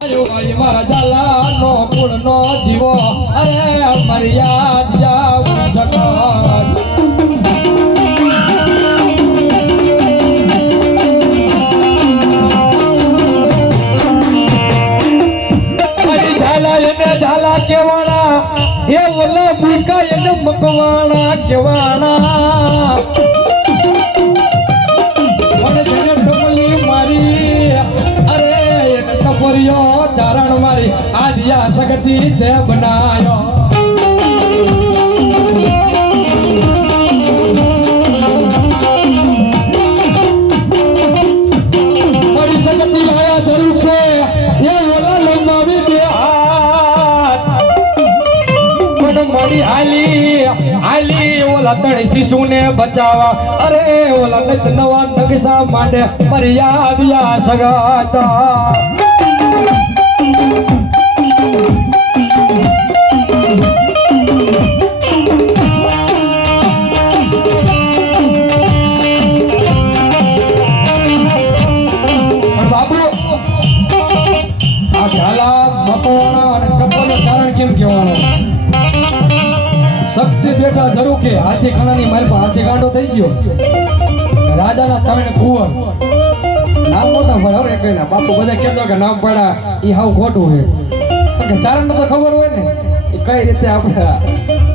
મારા જાલા નો કુળ નો જીવો અરે મર્યાદ જાવું શકાય ઝાલા કેવાના એ ઓલા ભૂકા એને મકવાણા કેવાણા મને જેને ટપલી મારી અરે એને ટપરિયો ચારણ મારી આદિયા સગતી તે બનાયો મારી સગતી આયા ધરું કે એ ઓલા લંબાવી દે મોડી હાલી ઓલા તણી શિશુને બચાવા અરે ઓલા નવા નકશા માટે મર્યાદિયા સગાતા બાબુ આ ઝાલા મકોણા અને ટપ્પરનું કારણ કેમ કહેવાનું શક્તિ બેઠા જરૂર કે હાથી ખાનાની મારી પાસે હાથી ગાંડો થઈ ગયો રાજાના ત્રણ કુંવર નામ નહોતા પડે હવે કઈ ના બાપુ બધા કહેતો કે નામ પડ્યા એ હાવ ખોટું છે કે ચારણ તો ખબર હોય ને કે કઈ રીતે આપણે